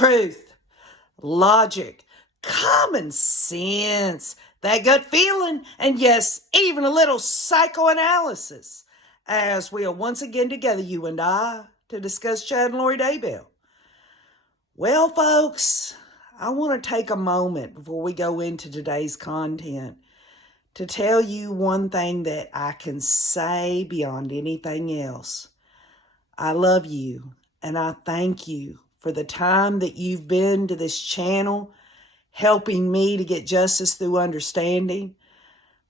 truth, logic, common sense, that gut feeling, and yes, even a little psychoanalysis, as we are once again together, you and I, to discuss Chad and Lori Daybell. Well, folks, I want to take a moment before we go into today's content to tell you one thing that I can say beyond anything else. I love you, and I thank you for the time that you've been to this channel, helping me to get justice through understanding.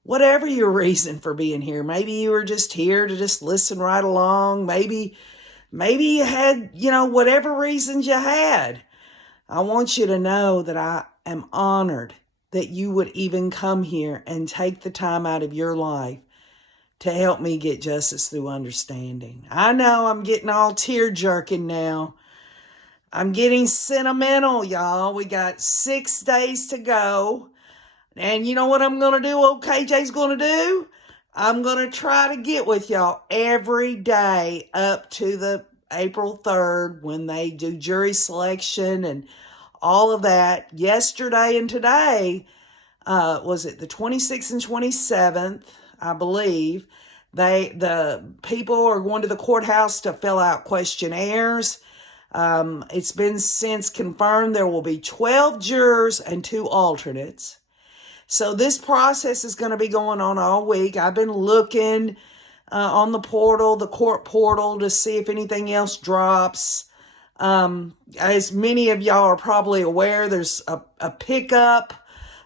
Whatever your reason for being here, maybe you were just here to just listen right along. Maybe you had, whatever reasons you had. I want you to know that I am honored that you would even come here and take the time out of your life to help me get justice through understanding. I know I'm getting all tear-jerking now. I'm getting sentimental, y'all. We got 6 days to go. And you know what I'm going to do? KJ's going to do? I'm going to try to get with y'all every day up to the April 3rd when they do jury selection and all of that. Yesterday and today, was it the 26th and 27th, I believe, the people are going to the courthouse to fill out questionnaires. It's been since confirmed there will be 12 jurors and 2 alternates. So this process is going to be going on all week. I've been looking on the portal, the court portal, to see if anything else drops. As many of y'all are probably aware, there's a pickup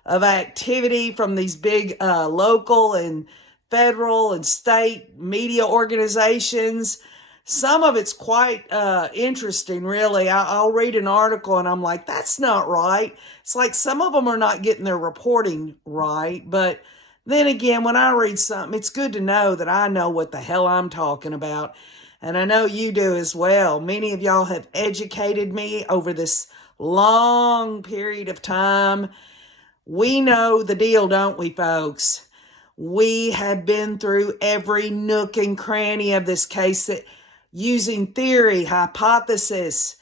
of activity from these big local and federal and state media organizations. Some of it's quite interesting, really. I'll read an article and I'm like, that's not right. It's like some of them are not getting their reporting right. But then again, when I read something, it's good to know that I know what the hell I'm talking about. And I know you do as well. Many of y'all have educated me over this long period of time. We know the deal, don't we, folks? We have been through every nook and cranny of this case, that using theory, hypothesis,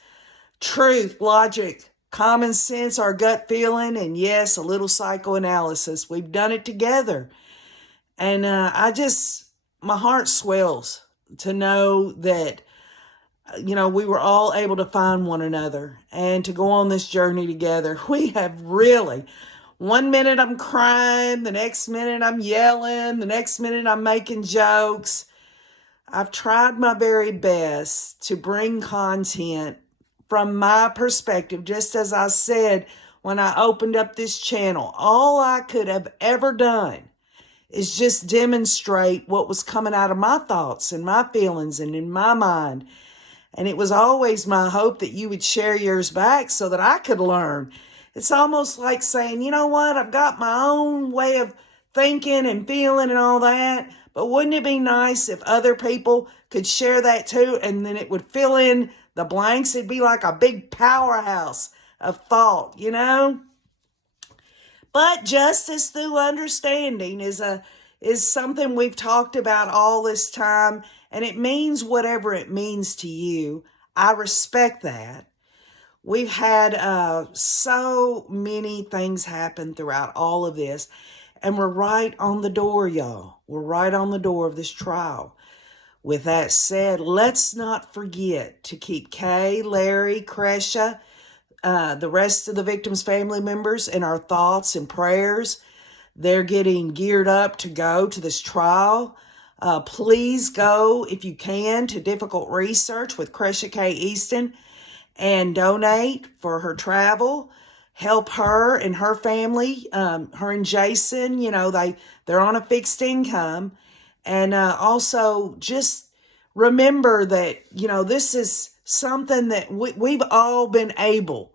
truth, logic, common sense, our gut feeling, and yes, a little psychoanalysis. We've done it together. And my heart swells to know that, we were all able to find one another and to go on this journey together. We have really, one minute I'm crying, the next minute I'm yelling, the next minute I'm making jokes. I've tried my very best to bring content from my perspective. Just as I said when I opened up this channel, all I could have ever done is just demonstrate what was coming out of my thoughts and my feelings and in my mind. And it was always my hope that you would share yours back so that I could learn. It's almost like saying, you know what, I've got my own way of thinking and feeling and all that, but wouldn't it be nice if other people could share that too, and then it would fill in the blanks? It'd be like a big powerhouse of thought, But justice through understanding is something we've talked about all this time, and it means whatever it means to you. I respect that. We've had so many things happen throughout all of this, and we're right on the door, y'all. We're right on the door of this trial. With that said, let's not forget to keep Kay, Larry, Cresha, the rest of the victims' family members in our thoughts and prayers. They're getting geared up to go to this trial. Please go, if you can, to Difficult Research with Cresha K. Easton and donate for her travel. Help her and her family, her and Jason. They're on a fixed income. And also just remember that, this is something that we've all been able,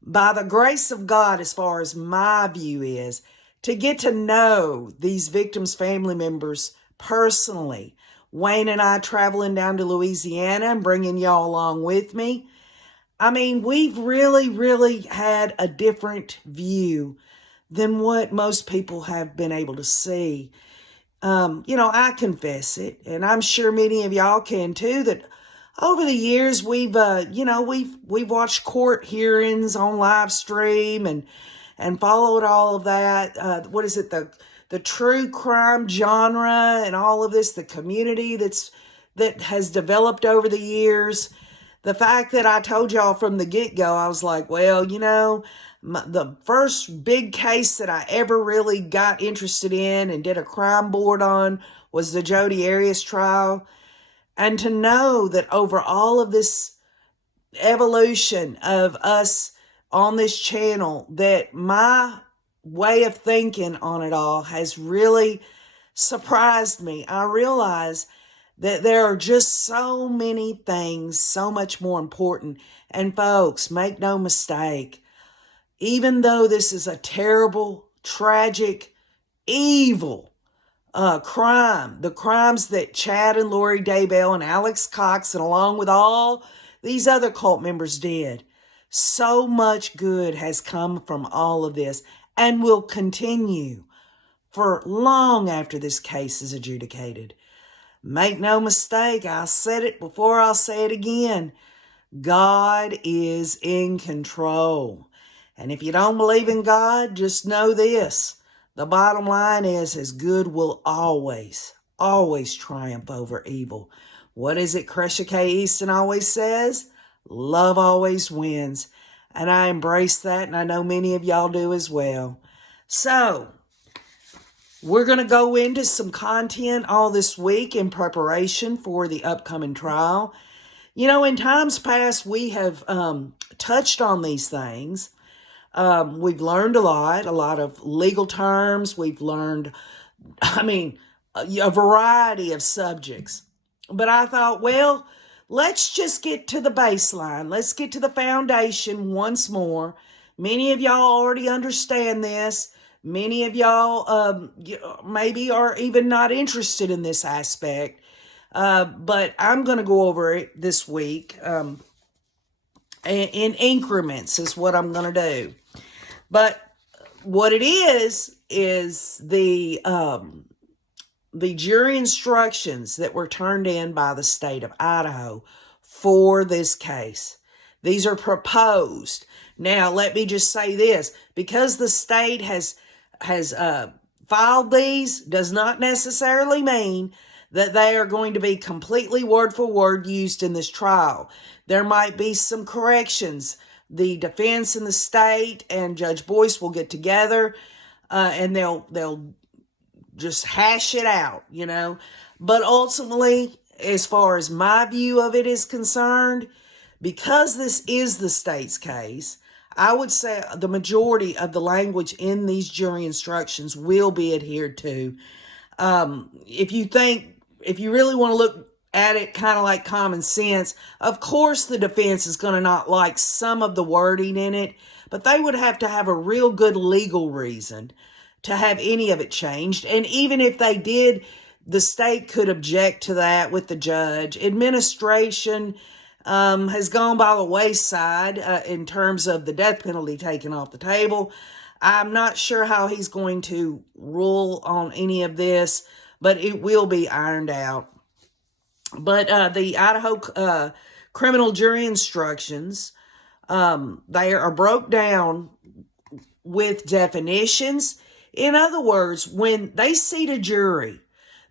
by the grace of God, as far as my view is, to get to know these victims' family members personally. Wayne and I traveling down to Louisiana and bringing y'all along with me. I mean, we've really, really had a different view than what most people have been able to see. I confess it, and I'm sure many of y'all can too, that over the years, we've watched court hearings on live stream and followed all of that. What is it, the true crime genre and all of this, the community that has developed over the years. The fact that I told y'all from the get-go, I was like, well, the first big case that I ever really got interested in and did a crime board on was the Jodi Arias trial. And to know that over all of this evolution of us on this channel, that my way of thinking on it all has really surprised me. I realize that there are just so many things so much more important. And folks, make no mistake, even though this is a terrible, tragic, evil crime, the crimes that Chad and Lori Daybell and Alex Cox, and along with all these other cult members did, so much good has come from all of this and will continue for long after this case is adjudicated. Make no mistake, I said it before, I'll say it again. God is in control. And if you don't believe in God, just know this. The bottom line is good will always, always triumph over evil. What is it Cresha K. Easton always says? Love always wins. And I embrace that, and I know many of y'all do as well. So, we're going to go into some content all this week in preparation for the upcoming trial. In times past, we have touched on these things. We've learned a lot of legal terms. We've learned, a variety of subjects. But I thought, well, let's just get to the baseline. Let's get to the foundation once more. Many of y'all already understand this. Many of y'all maybe are even not interested in this aspect. But I'm going to go over it this week. In increments is what I'm going to do. But what it is the jury instructions that were turned in by the state of Idaho for this case. These are proposed. Now, let me just say this. Because the state has filed these, does not necessarily mean that they are going to be completely word for word used in this trial. There might be some corrections. The defense and the state and Judge Boyce will get together and they'll just hash it out, But ultimately, as far as my view of it is concerned, because this is the state's case, I would say the majority of the language in these jury instructions will be adhered to. If you really want to look at it kind of like common sense, of course the defense is going to not like some of the wording in it, but they would have to have a real good legal reason to have any of it changed. And even if they did, the state could object to that with the judge. Administration has gone by the wayside in terms of the death penalty taken off the table. I'm not sure how he's going to rule on any of this, but it will be ironed out. But the Idaho criminal jury instructions, they are broke down with definitions. In other words, when they seat a jury,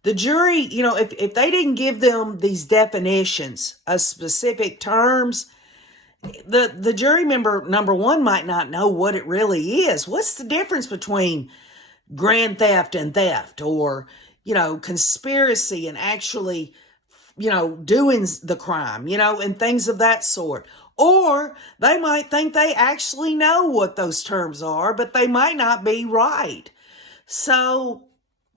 the jury, if they didn't give them these definitions of specific terms, the jury member, number one, might not know what it really is. What's the difference between grand theft and theft, or, conspiracy and actually, doing the crime, and things of that sort. Or they might think they actually know what those terms are, but they might not be right. So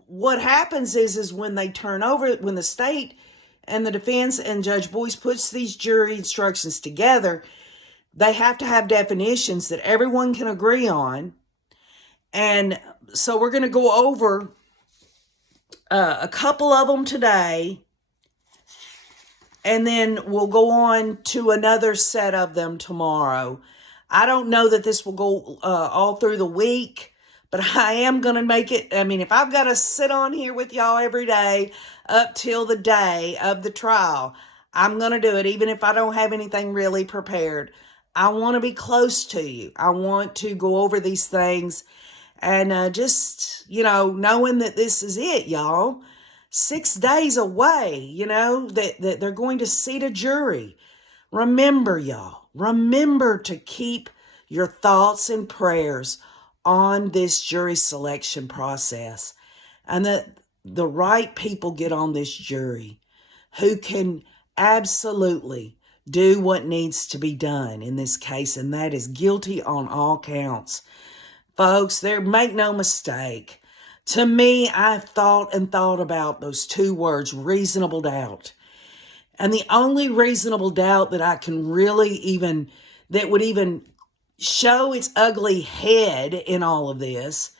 what happens is when they turn over, when the state and the defense and Judge Boyce puts these jury instructions together, they have to have definitions that everyone can agree on. And so we're going to go over a couple of them today, and then we'll go on to another set of them tomorrow. I don't know that this will go all through the week, but I am going to make it. If I've got to sit on here with y'all every day up till the day of the trial, I'm going to do it even if I don't have anything really prepared. I want to be close to you. I want to go over these things and just, knowing that this is it, y'all. 6 days away, that they're going to seat a jury. Remember, y'all, remember to keep your thoughts and prayers on this jury selection process, and that the right people get on this jury who can absolutely do what needs to be done in this case, and that is guilty on all counts. Folks, make no mistake. To me, I've thought about those 2 words, reasonable doubt. And the only reasonable doubt that I can really that would even show its ugly head in all of this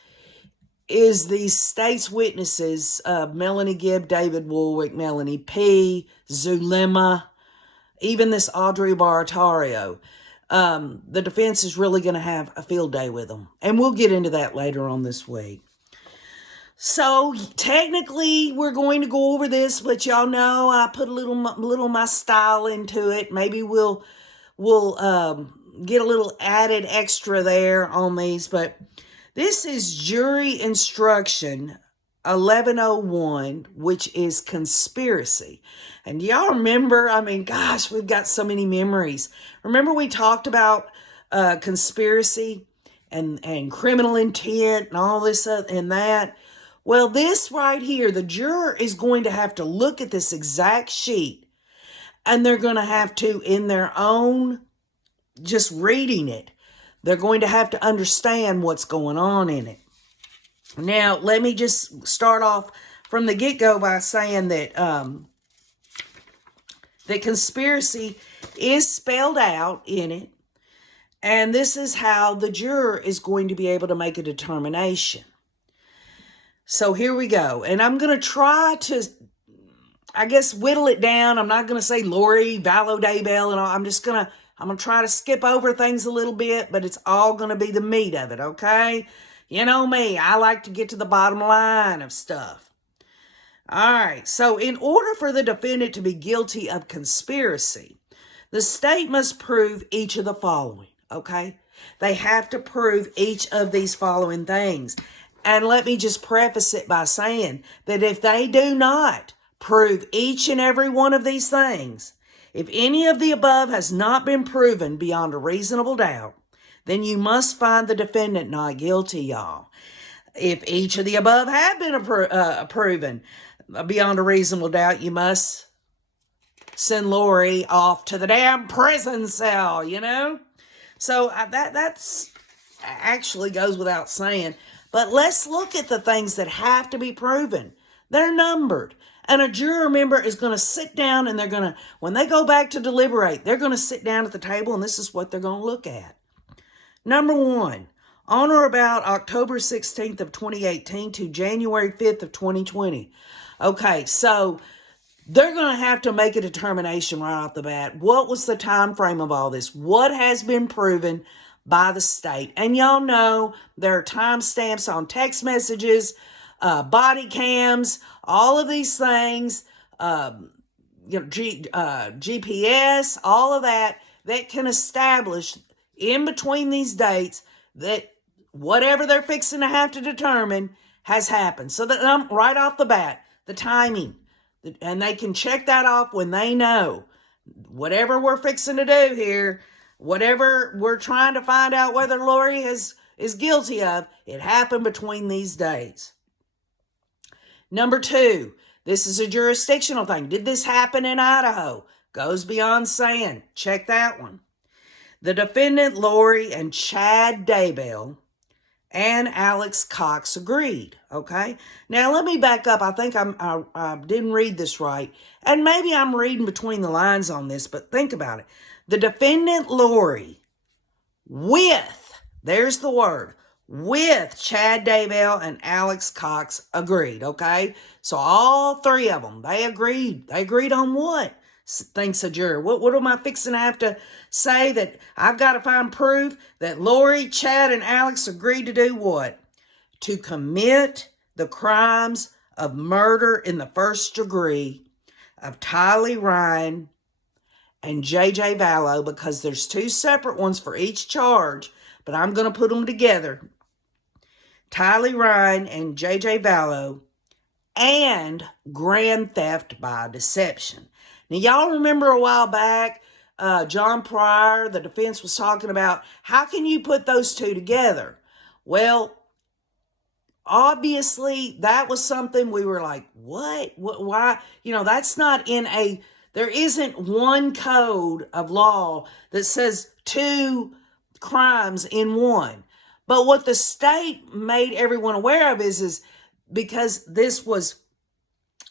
is these state's witnesses, Melanie Gibb, David Woolwick, Melanie P., Zulema, even this Audrey Baratario. The defense is really going to have a field day with them. And we'll get into that later on this week. So technically we're going to go over this, but y'all know I put a little of my style into it. Maybe we'll get a little added extra there on these, but this is jury instruction 1101, which is conspiracy. And y'all remember, gosh, we've got so many memories. Remember we talked about conspiracy and criminal intent and all this and that? Well, this right here, the juror is going to have to look at this exact sheet, and they're going to have to, in their own, just reading it, they're going to have to understand what's going on in it. Now, let me just start off from the get-go by saying that that conspiracy is spelled out in it, and this is how the juror is going to be able to make a determination. So here we go. And I'm going to try to, whittle it down. I'm not going to say Lori, Vallow Daybell, and all. I'm going to try to skip over things a little bit, but it's all going to be the meat of it, okay? You know me, I like to get to the bottom line of stuff. All right, so in order for the defendant to be guilty of conspiracy, the state must prove each of the following, okay? They have to prove each of these following things. And let me just preface it by saying that if they do not prove each and every one of these things, if any of the above has not been proven beyond a reasonable doubt, then you must find the defendant not guilty, y'all. If each of the above have been proven beyond a reasonable doubt, you must send Lori off to the damn prison cell, So that's actually goes without saying. But let's look at the things that have to be proven. They're numbered. And a juror member is going to sit down and when they go back to deliberate, they're going to sit down at the table and this is what they're going to look at. Number 1, on or about October 16th of 2018 to January 5th of 2020. Okay, so they're going to have to make a determination right off the bat. What was the time frame of all this? What has been proven by the state? And y'all know there are timestamps on text messages, body cams, all of these things, GPS, all of that can establish in between these dates that whatever they're fixing to have to determine has happened. So that right off the bat, the timing, and they can check that off when they know whatever we're fixing to do here, whatever we're trying to find out whether Lori is guilty of, it happened between these days. Number 2, this is a jurisdictional thing. Did this happen in Idaho? Goes beyond saying. Check that one. The defendant, Lori and Chad Daybell, and Alex Cox agreed, okay? Now, let me back up. I think I didn't read this right, and maybe I'm reading between the lines on this, but think about it. The defendant, Lori, there's the word, with Chad Daybell and Alex Cox agreed, okay? So all 3 of them, they agreed. They agreed on what? Thinks a juror. What am I fixing to have to say? That I've got to find proof that Lori, Chad, and Alex agreed to do what? To commit the crimes of murder in the first degree of Tylee Ryan and J.J. Vallow, because there's two separate ones for each charge, but I'm going to put them together. Tylee Ryan and J.J. Vallow, and grand theft by deception. Now, y'all remember a while back, John Pryor, the defense was talking about, how can you put those two together? Well, obviously, that was something we were like, what? Why? That's not there isn't one code of law that says two crimes in one. But what the state made everyone aware of is because this was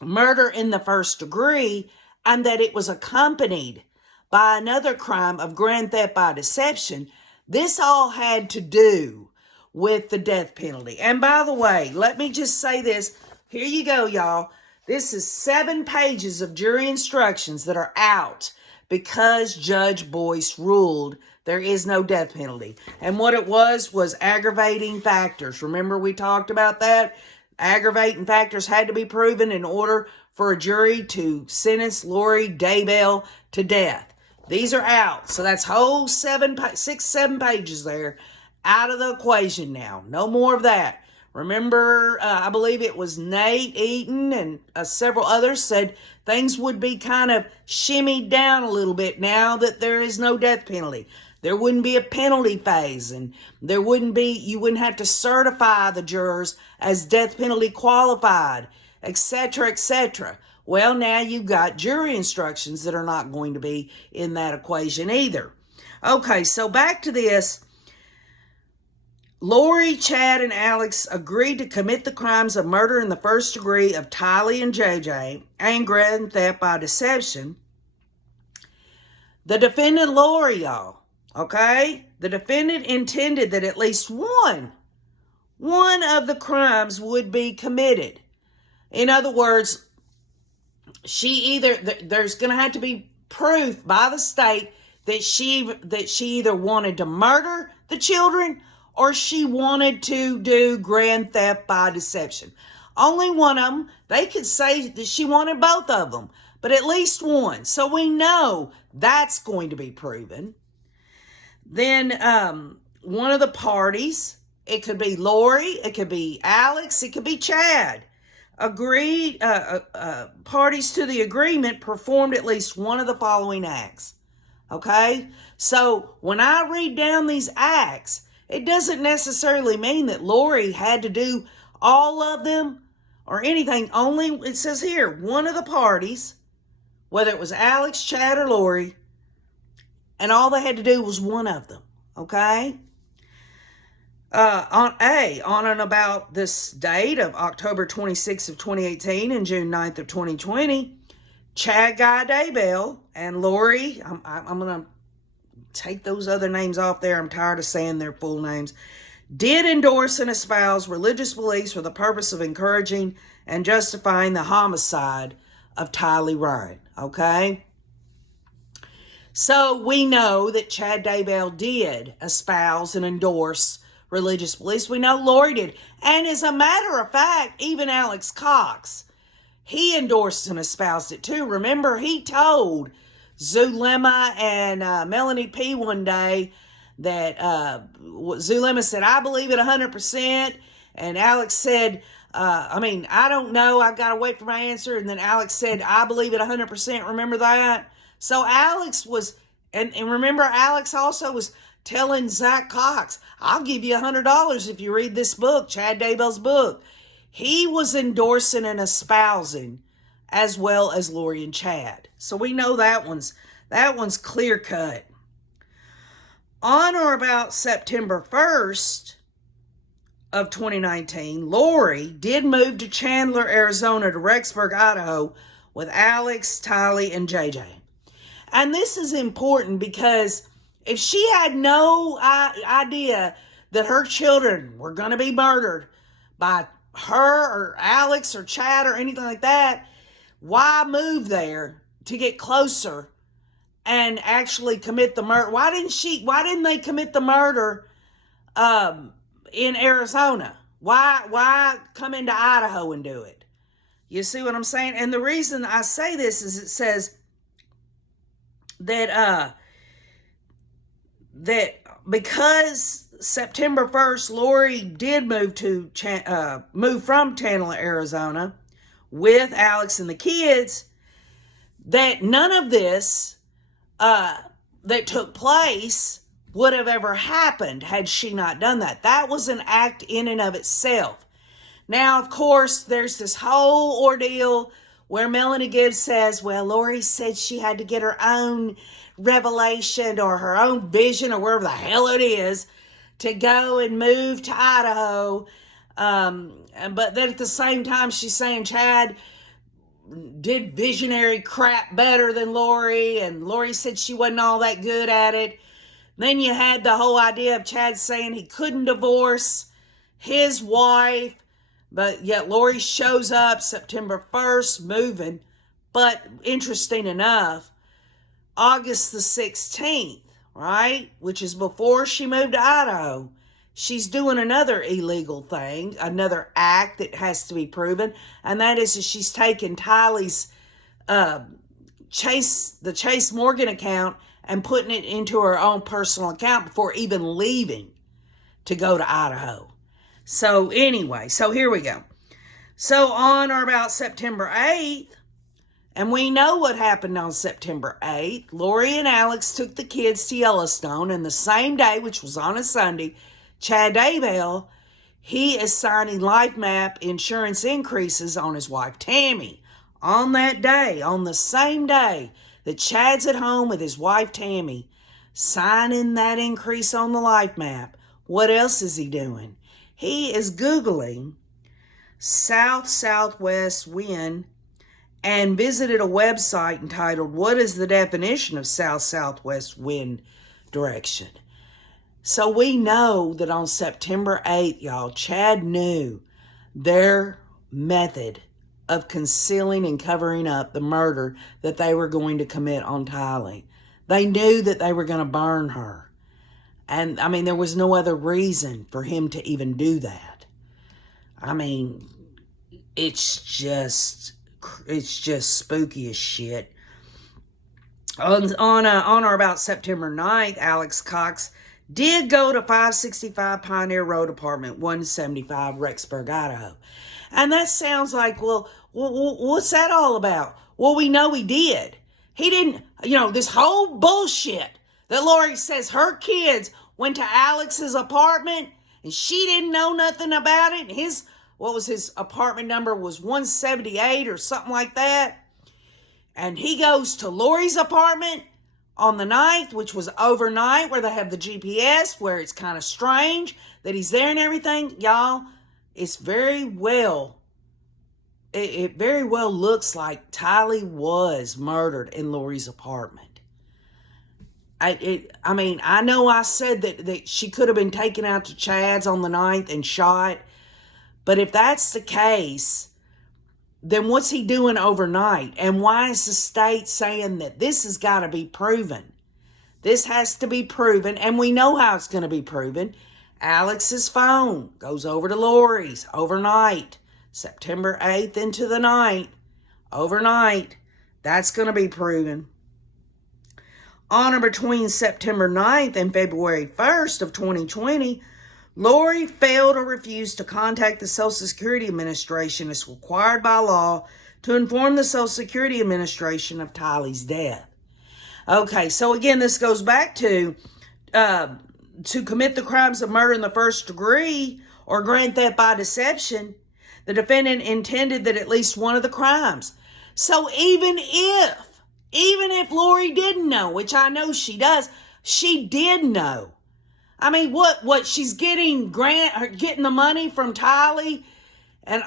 murder in the first degree, and that it was accompanied by another crime of grand theft by deception, this all had to do with the death penalty. And by the way, let me just say this. Here you go, y'all. This is 7 pages of jury instructions that are out because Judge Boyce ruled there is no death penalty. And what it was aggravating factors. Remember we talked about that? Aggravating factors had to be proven in order for a jury to sentence Lori Daybell to death. These are out. So that's whole 7 pages there out of the equation now. No more of that. Remember, I believe it was Nate Eaton and several others said things would be kind of shimmied down a little bit now that there is no death penalty. There wouldn't be a penalty phase, and you wouldn't have to certify the jurors as death penalty qualified, etc., etc. Well, now you've got jury instructions that are not going to be in that equation either. Okay, so back to this. Lori, Chad, and Alex agreed to commit the crimes of murder in the first degree of Tylee and JJ and grand theft by deception. The defendant, Lori, y'all, okay? The defendant intended that at least one of the crimes would be committed. In other words, there's going to have to be proof by the state that she either wanted to murder the children or she wanted to do grand theft by deception. Only one of them. They could say that she wanted both of them, but at least one. So we know that's going to be proven. Then one of the parties, it could be Lori, it could be Alex, it could be Chad, parties to the agreement performed at least one of the following acts. Okay? So when I read down these acts, it doesn't necessarily mean that Lori had to do all of them or anything. Only, it says here, one of the parties, whether it was Alex, Chad, or Lori, and all they had to do was one of them. Okay? On and about this date of October 26th of 2018 and June 9th of 2020, Chad Guy Daybell and Lori, I'm going to take those other names off there. I'm tired of saying their full names. Did endorse and espouse religious beliefs for the purpose of encouraging and justifying the homicide of Tylee Ryan. Okay? So we know that Chad Daybell did espouse and endorse religious beliefs. We know Lori did. And as a matter of fact, even Alex Cox, he endorsed and espoused it too. Remember, he told Zulema and Melanie P. one day that Zulema said, I believe it 100%. And Alex said, I don't know. I've got to wait for my answer. And then Alex said, I believe it 100%. Remember that? So Alex was, and remember, Alex also was telling Zach Cox, I'll give you $100 if you read this book, Chad Daybell's book. He was endorsing and espousing as well as Lori and Chad. So we know that one's clear cut. On or about September 1st of 2019, Lori did move to Chandler, Arizona to Rexburg, Idaho with Alex, Tylee, and JJ. And this is important because if she had no idea that her children were going to be murdered by her or Alex or Chad or anything like that, why move there to get closer and actually commit the murder? Why didn't they commit the murder in Arizona? Why come into Idaho and do it? You see what I'm saying? And the reason I say this is it says that that because September 1st, Lori did move from Chandler, Arizona, with Alex and the kids, that none of this that took place would have ever happened had she not done that. That was an act in and of itself. Now, of course, there's this whole ordeal where Melanie Gibbs says, well, Lori said she had to get her own revelation or her own vision or wherever the hell it is to go and move to Idaho. But then at the same time, she's saying Chad did visionary crap better than Lori, and Lori said she wasn't all that good at it. Then you had the whole idea of Chad saying he couldn't divorce his wife, but yet Lori shows up September 1st moving. But interesting enough, August the 16th, right, which is before she moved to Idaho, she's doing another illegal thing, another act that has to be proven, and that is that she's taking Tylee's Chase Morgan account and putting it into her own personal account before even leaving to go to Idaho. So anyway, so here we go. So on or about September 8th, and we know what happened on September 8th, Lori and Alex took the kids to Yellowstone, and the same day, which was on a Sunday, Chad Daybell, he is signing LifeMap insurance increases on his wife Tammy. On that day, on the same day that Chad's at home with his wife Tammy, signing that increase on the LifeMap, what else is he doing? He is Googling south-southwest wind and visited a website entitled, What is the definition of south-southwest wind direction? So we know that on September 8th, y'all, Chad knew their method of concealing and covering up the murder that they were going to commit on Tylee. They knew that they were going to burn her. And, I mean, there was no other reason for him to even do that. I mean, it's just spooky as shit. On or about September 9th, Alex Cox did go to 565 Pioneer Road, apartment 175, Rexburg, Idaho. And that sounds like, well, what's that all about? Well, we know he did. He didn't, this whole bullshit that Lori says her kids went to Alex's apartment and she didn't know nothing about it. His apartment number was 178 or something like that. And he goes to Lori's apartment on the 9th, which was overnight, where they have the GPS, where it's kind of strange that he's there and everything. Y'all, it's very well, it very well looks like Tylee was murdered in Lori's apartment. I mean, I know I said that she could have been taken out to Chad's on the 9th and shot, but if that's the case, then what's he doing overnight? And why is the state saying that this has got to be proven? This has to be proven, and we know how it's going to be proven. Alex's phone goes over to Lori's overnight, September 8th into the 9th, overnight. That's going to be proven. On or between September 9th and February 1st of 2020, Lori failed or refused to contact the Social Security Administration as required by law to inform the Social Security Administration of Tylee's death. Okay, so again, this goes back to commit the crimes of murder in the first degree or grand theft by deception, the defendant intended that at least one of the crimes. So even if Lori didn't know, which I know she does, she did know. I mean, what she's getting the money from Tylee and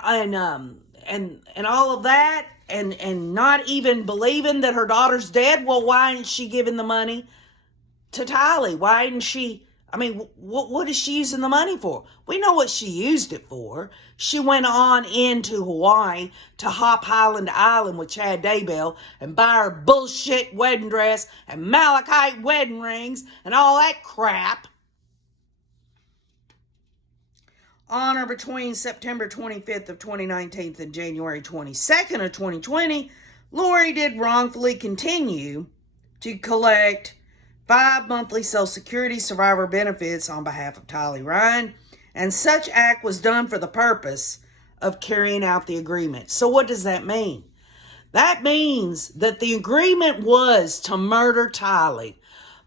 all of that, and not even believing that her daughter's dead. Well, why isn't she giving the money to Tylee? Why isn't she? I mean, what is she using the money for? We know what she used it for. She went on into Hawaii to hop Highland Island with Chad Daybell and buy her bullshit wedding dress and malachite wedding rings and all that crap. On or between September 25th of 2019 and January 22nd of 2020, Lori did wrongfully continue to collect 5 monthly Social Security survivor benefits on behalf of Tylee Ryan, and such act was done for the purpose of carrying out the agreement. So what does that mean? That means that the agreement was to murder Tylee.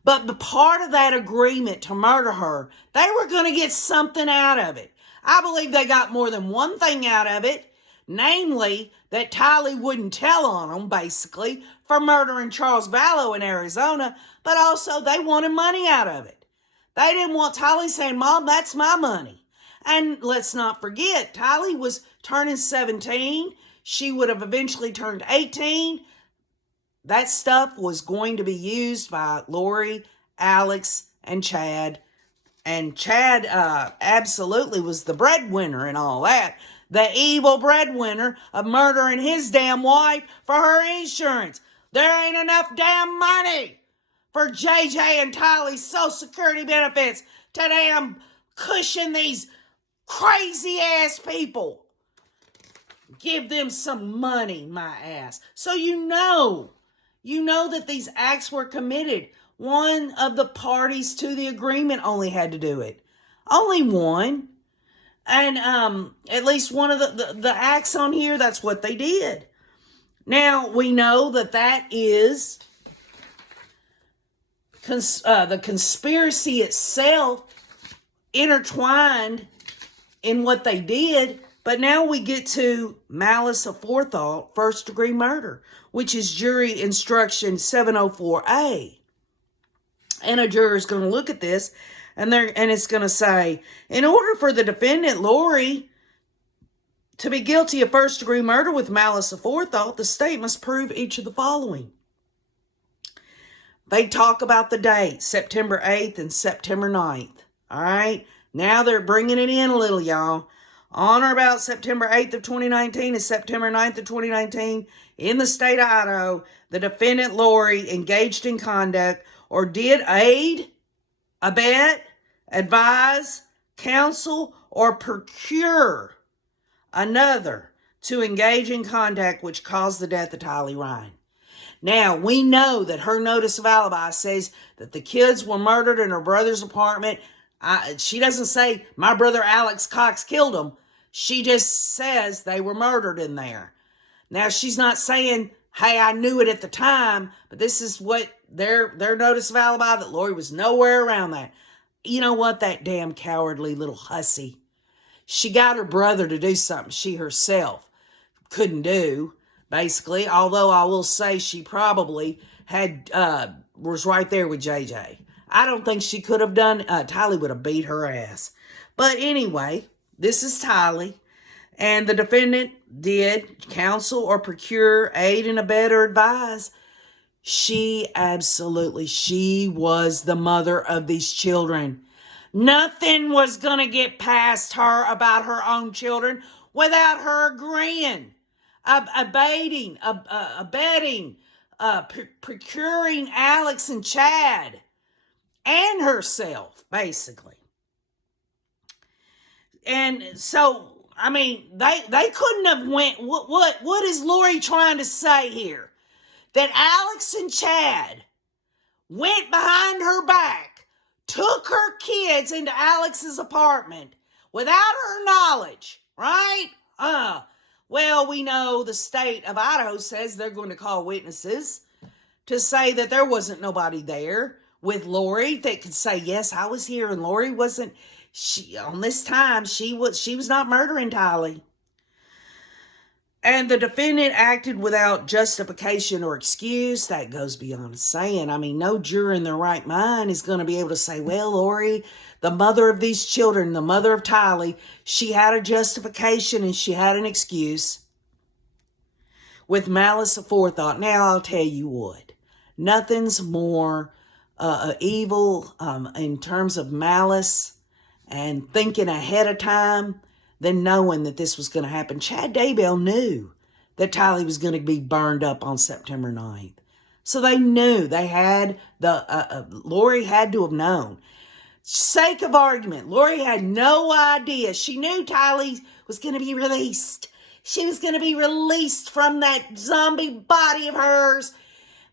But the part of that agreement to murder her, they were going to get something out of it. I believe they got more than one thing out of it, namely that Tylee wouldn't tell on them, basically, for murdering Charles Vallow in Arizona, but also they wanted money out of it. They didn't want Tylee saying, Mom, that's my money. And let's not forget, Tylee was turning 17. She would have eventually turned 18. That stuff was going to be used by Lori, Alex, and Chad. And Chad absolutely was the breadwinner and all that. The evil breadwinner of murdering his damn wife for her insurance. There ain't enough damn money for JJ and Tylee's Social Security benefits to damn cushion these crazy ass people. Give them some money, my ass. So you know that these acts were committed. One of the parties to the agreement only had to do it. Only one. And at least one of the acts on here, that's what they did. Now, we know that is the conspiracy itself intertwined in what they did. But now we get to malice aforethought, first-degree murder, which is jury instruction 704A. And a juror is going to look at this, and it's going to say, in order for the defendant, Lori, to be guilty of first-degree murder with malice aforethought, the state must prove each of the following. They talk about the date, September 8th and September 9th. All right? Now they're bringing it in a little, y'all. On or about September 8th of 2019 and September 9th of 2019, in the state of Idaho, the defendant, Lori, engaged in conduct or did aid, abet, advise, counsel, or procure another to engage in conduct which caused the death of Tylee Ryan. Now, we know that her notice of alibi says that the kids were murdered in her brother's apartment. She doesn't say, my brother Alex Cox killed them. She just says they were murdered in there. Now, she's not saying, hey, I knew it at the time, but this is what their notice of alibi, that Lori was nowhere around that. You know what? That damn cowardly little hussy. She got her brother to do something she herself couldn't do, basically. Although I will say she probably was right there with JJ. I don't think she could have done, Tylee would have beat her ass. But anyway, this is Tylee. And the defendant did counsel or procure, aid and abet or advise. She was the mother of these children. Nothing was going to get past her about her own children without her agreeing, abetting, procuring Alex and Chad and herself, basically. And so, I mean, they couldn't have went, what is Lori trying to say here? That Alex and Chad went behind her back, took her kids into Alex's apartment without her knowledge, right? Well, we know the state of Idaho says they're going to call witnesses to say that there wasn't nobody there with Lori that could say, yes, I was here, and Lori wasn't, on this time, she was not murdering Tylee. And the defendant acted without justification or excuse. That goes beyond saying. I mean, no juror in their right mind is going to be able to say, well, Lori, the mother of these children, the mother of Tylee, she had a justification and she had an excuse with malice aforethought. Now, I'll tell you what, nothing's more evil in terms of malice and thinking ahead of time than knowing that this was going to happen. Chad Daybell knew that Tylee was going to be burned up on September 9th. So they knew. They had Lori had to have known. Sake of argument, Lori had no idea. She knew Tylee was going to be released. She was going to be released from that zombie body of hers.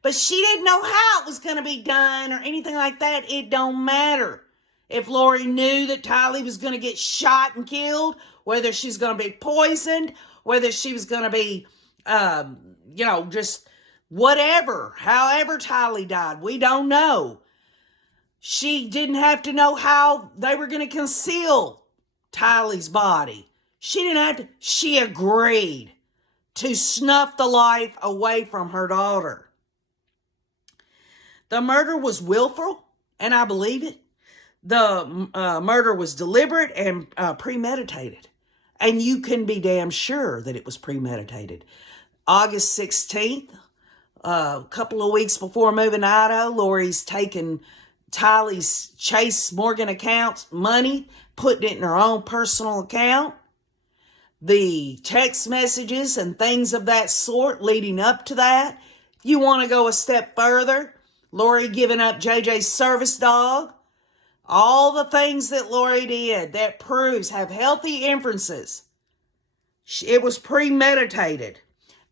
But she didn't know how it was going to be done or anything like that. It don't matter. If Lori knew that Tylee was going to get shot and killed, whether she's going to be poisoned, whether she was going to be, just whatever, however Tylee died, we don't know. She didn't have to know how they were going to conceal Tylee's body. She didn't have to. She agreed to snuff the life away from her daughter. The murder was willful, and I believe it. The murder was deliberate and premeditated. And you can be damn sure that it was premeditated. August 16th, a couple of weeks before moving to Idaho, Lori's taken Tylee's Chase Morgan account money, putting it in her own personal account. The text messages and things of that sort leading up to that. If you want to go a step further, Lori giving up JJ's service dog. All the things that Lori did that proves, have healthy inferences. It was premeditated.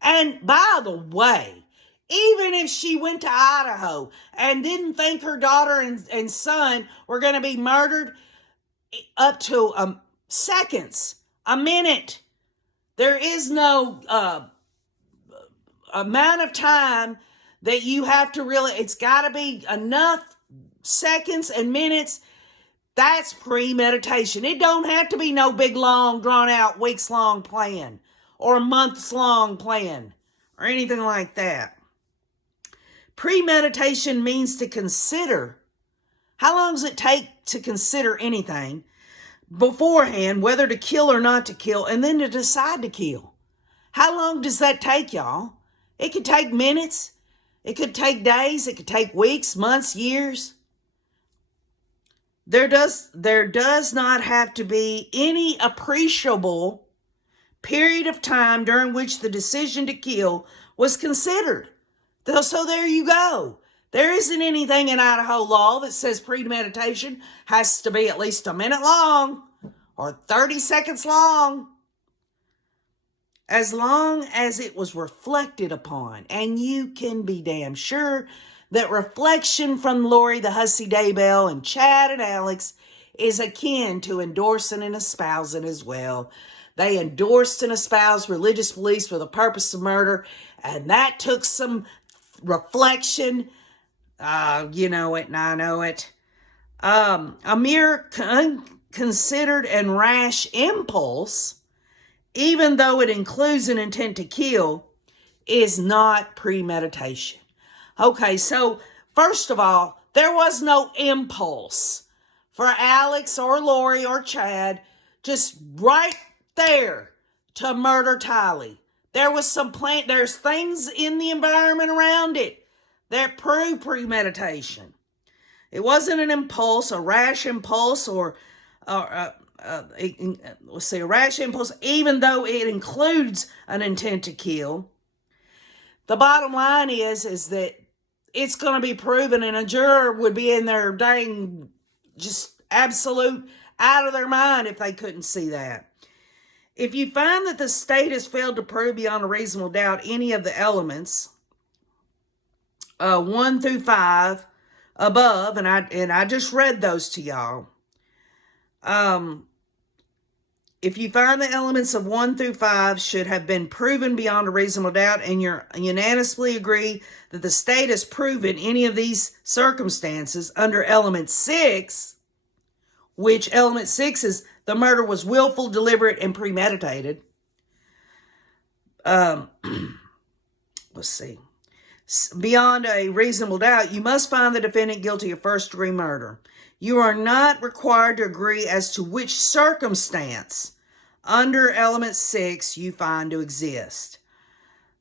And by the way, even if she went to Idaho and didn't think her daughter and son were going to be murdered up to seconds, a minute, there is no amount of time that you have to really, it's got to be enough seconds and minutes. That's premeditation. It don't have to be no big, long, drawn-out, weeks-long plan or months-long plan or anything like that. Premeditation means to consider. How long does it take to consider anything beforehand, whether to kill or not to kill, and then to decide to kill? How long does that take, y'all? It could take minutes. It could take days. It could take weeks, months, years. There does not have to be any appreciable period of time during which the decision to kill was considered. So there you go. There isn't anything in Idaho law that says premeditation has to be at least a minute long or 30 seconds long. As long as it was reflected upon, and you can be damn sure that reflection from Lori, the Hussey Daybell, and Chad and Alex is akin to endorsing and espousing as well. They endorsed and espoused religious beliefs for the purpose of murder, and that took some reflection. You know it, and I know it. A mere unconsidered and rash impulse, even though it includes an intent to kill, is not premeditation. Okay, so first of all, there was no impulse for Alex or Lori or Chad just right there to murder Tylee. There was there's things in the environment around it that prove premeditation. It wasn't an impulse, a rash impulse, a rash impulse, even though it includes an intent to kill. The bottom line is that it's going to be proven, and a juror would be in their dang just absolute out of their mind if they couldn't see that. If you find that the state has failed to prove beyond a reasonable doubt any of the elements, 1 through 5 above, and I just read those to y'all. If you find the elements of 1 through 5 should have been proven beyond a reasonable doubt, and you unanimously agree that the state has proven any of these circumstances under element 6, which element 6 is the murder was willful, deliberate, and premeditated. Let's see. Beyond a reasonable doubt, you must find the defendant guilty of first-degree murder. You are not required to agree as to which circumstance under element 6 you find to exist.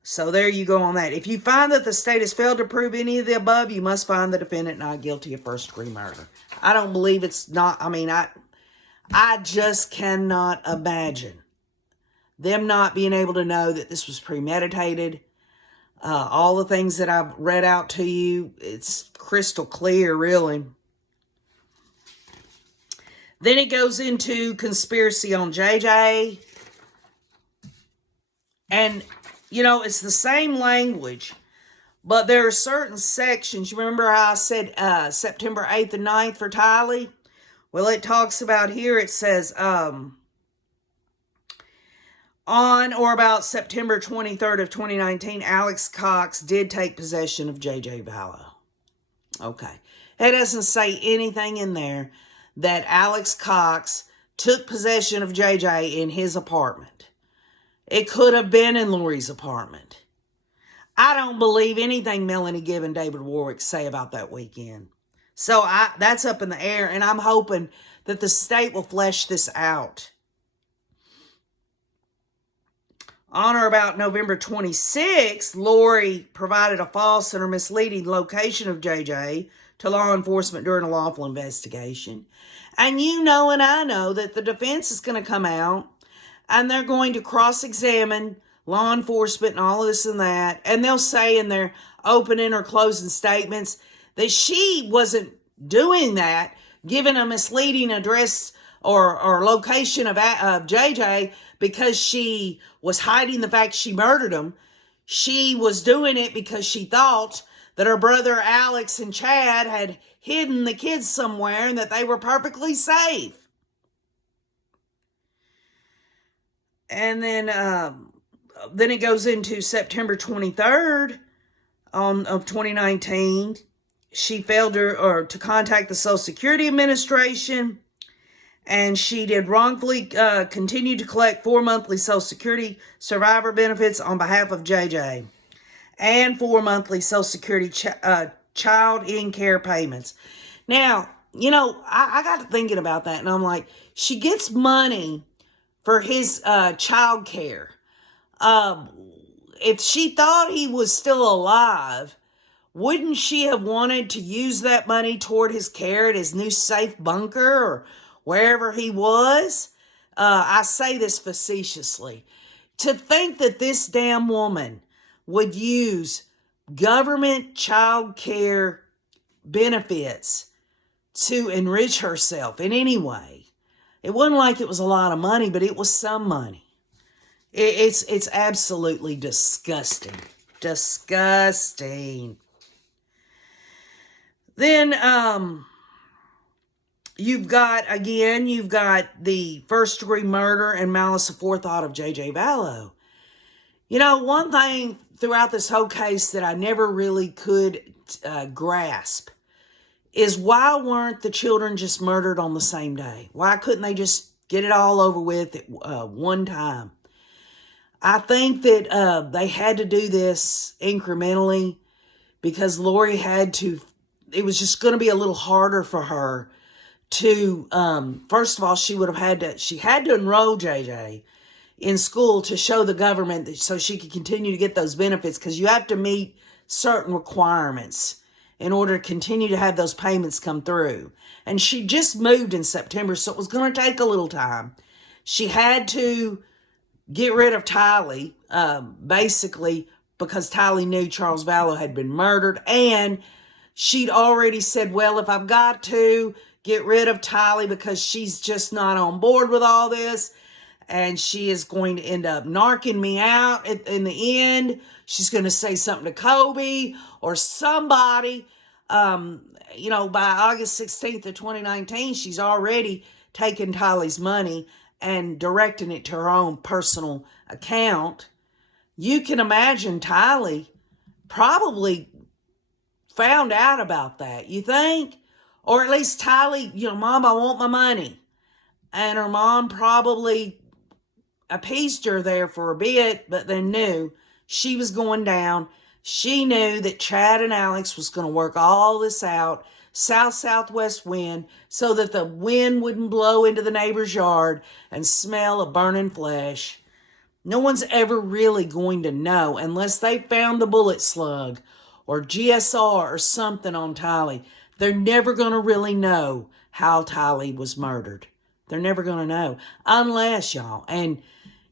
So there you go on that. If you find that the state has failed to prove any of the above, you must find the defendant not guilty of first-degree murder. I don't believe it's not, I just cannot imagine them not being able to know that this was premeditated. All the things that I've read out to you, it's crystal clear, really. Then it goes into conspiracy on JJ. And, it's the same language. But there are certain sections. You remember how I said September 8th and 9th for Tylee? Well, it talks about here, it says, on or about September 23rd of 2019, Alex Cox did take possession of J.J. Vallow. Okay. It doesn't say anything in there that Alex Cox took possession of J.J. in his apartment. It could have been in Lori's apartment. I don't believe anything Melanie Gibb and David Warwick say about that weekend. So that's up in the air, and I'm hoping that the state will flesh this out. On or about November 26th, Lori provided a false or misleading location of JJ to law enforcement during a lawful investigation. And you know and I know that the defense is going to come out and they're going to cross-examine law enforcement and all of this and that. And they'll say in their opening or closing statements that she wasn't doing that, giving a misleading address or location of JJ because she was hiding the fact she murdered him. She was doing it because she thought that her brother Alex and Chad had hidden the kids somewhere and that they were perfectly safe. And then it goes into September 23rd of 2019. She failed to contact the Social Security Administration, and she did wrongfully continue to collect 4 monthly Social Security survivor benefits on behalf of JJ, and 4 monthly Social Security child in care payments. Now, you know, I got to thinking about that, and I'm like, she gets money for his child care. If she thought he was still alive, wouldn't she have wanted to use that money toward his care at his new safe bunker or wherever he was? I say this facetiously. To think that this damn woman would use government child care benefits to enrich herself in any way. It wasn't like it was a lot of money, but it was some money. It's absolutely disgusting. Disgusting. Then you've got the first degree murder and malice aforethought of J.J. Vallow. You know, one thing throughout this whole case that I never really could grasp is why weren't the children just murdered on the same day? Why couldn't they just get it all over with at one time? I think that they had to do this incrementally because Lori had to, it was just going to be a little harder for her to, first of all, she had to enroll JJ in school to show the government that, so she could continue to get those benefits, because you have to meet certain requirements in order to continue to have those payments come through. And she just moved in September, so it was going to take a little time. She had to get rid of Tylee, basically because Tylee knew Charles Vallow had been murdered, and she'd already said, well, if I've got to get rid of Tylee because she's just not on board with all this, and she is going to end up narking me out in the end. She's going to say something to Kobe or somebody. You know, by August 16th of 2019, she's already taken Tylee's money and directing it to her own personal account. You can imagine Tylee probably found out about that, you think? Or at least Tylee, you know, Mom, I want my money. And her mom probably appeased her there for a bit, but then knew she was going down. She knew that Chad and Alex was going to work all this out, south-southwest wind, so that the wind wouldn't blow into the neighbor's yard and smell of burning flesh. No one's ever really going to know unless they found the bullet slug or GSR or something on Tylee. They're never going to really know how Tylee was murdered. They're never going to know unless, y'all, and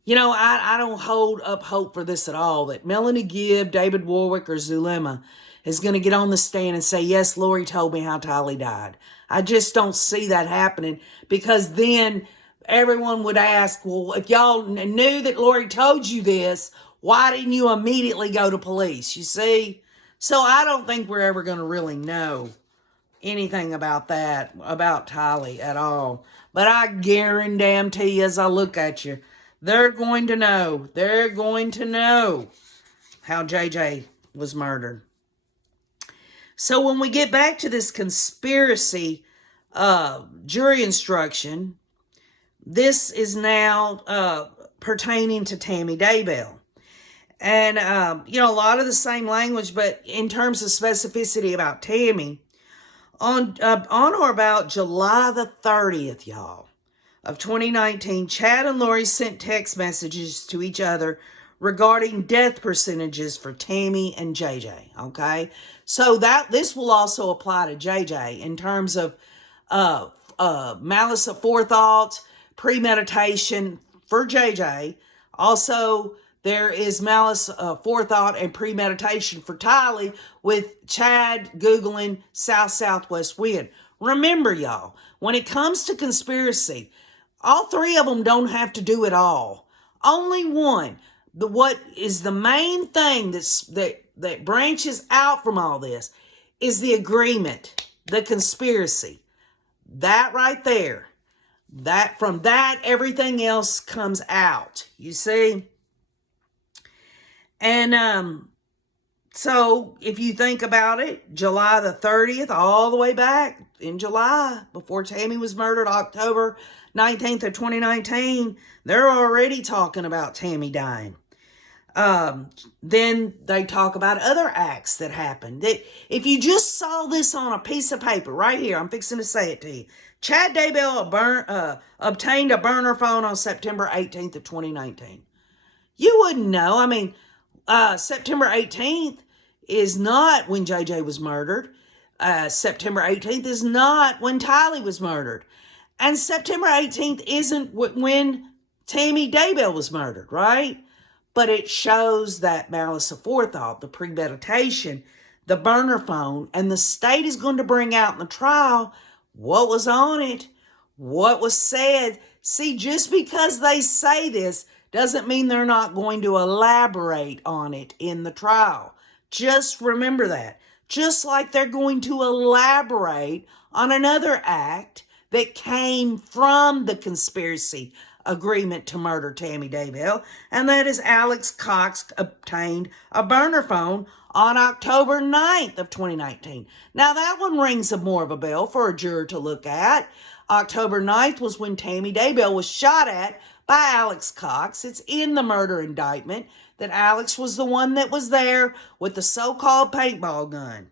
you know, I don't hold up hope for this at all, that Melanie Gibb, David Warwick, or Zulema is going to get on the stand and say, yes, Lori told me how Tylee died. I just don't see that happening, because then everyone would ask, well, if y'all knew that Lori told you this, why didn't you immediately go to police? You see? So I don't think we're ever going to really know anything about that, about Tylee at all. But I guarantee you, as I look at you, they're going to know. They're going to know how JJ was murdered. So when we get back to this conspiracy jury instruction, this is now pertaining to Tammy Daybell. And, a lot of the same language, but in terms of specificity about Tammy, on or about July the 30th, y'all, of 2019, Chad and Lori sent text messages to each other regarding death percentages for Tammy and JJ, okay? So this will also apply to JJ in terms of malice aforethought, premeditation for JJ. Also, there is malice forethought and premeditation for Tylee, with Chad Googling southwest wind. Remember, y'all, when it comes to conspiracy, all three of them don't have to do it all. Only one. What is the main thing that branches out from all this is the agreement, the conspiracy. That right there. From that, everything else comes out. You see? And so if you think about it, July the 30th, all the way back in July, before Tammy was murdered, October 19th of 2019, they're already talking about Tammy dying. Then they talk about other acts that happened. If you just saw this on a piece of paper right here, I'm fixing to say it to you. Chad Daybell obtained a burner phone on September 18th of 2019. You wouldn't know. I mean, September 18th is not when JJ was murdered. September 18th is not when Tylee was murdered. And September 18th isn't when Tammy Daybell was murdered, right? But it shows that malice aforethought, the premeditation, the burner phone, and the state is going to bring out in the trial what was on it, what was said. See, just because they say this doesn't mean they're not going to elaborate on it in the trial. Just remember that. Just like they're going to elaborate on another act that came from the conspiracy agreement to murder Tammy Daybell, and that is Alex Cox obtained a burner phone on October 9th of 2019. Now that one rings more of a bell for a juror to look at. October 9th was when Tammy Daybell was shot at by Alex Cox. It's in the murder indictment that Alex was the one that was there with the so-called paintball gun.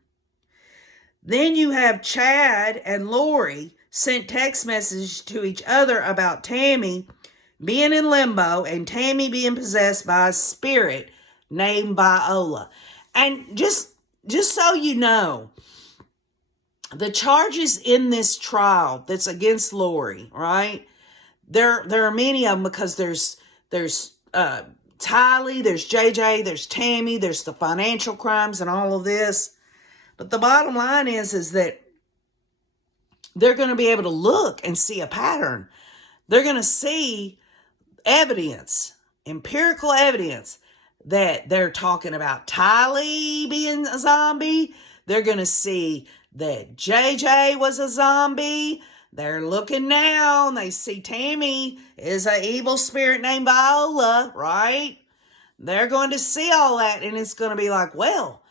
Then you have Chad and Lori sent text messages to each other about Tammy being in limbo and Tammy being possessed by a spirit named Viola. And just so you know, the charges in this trial that's against Lori, right? There are many of them because there's Tylee, there's JJ, there's Tammy, there's the financial crimes and all of this. But the bottom line is that they're going to be able to look and see a pattern. They're going to see evidence, empirical evidence, that they're talking about Tylee being a zombie. They're going to see that JJ was a zombie. They're looking now and they see Tammy is an evil spirit named Viola, right? They're going to see all that, and it's going to be like, well,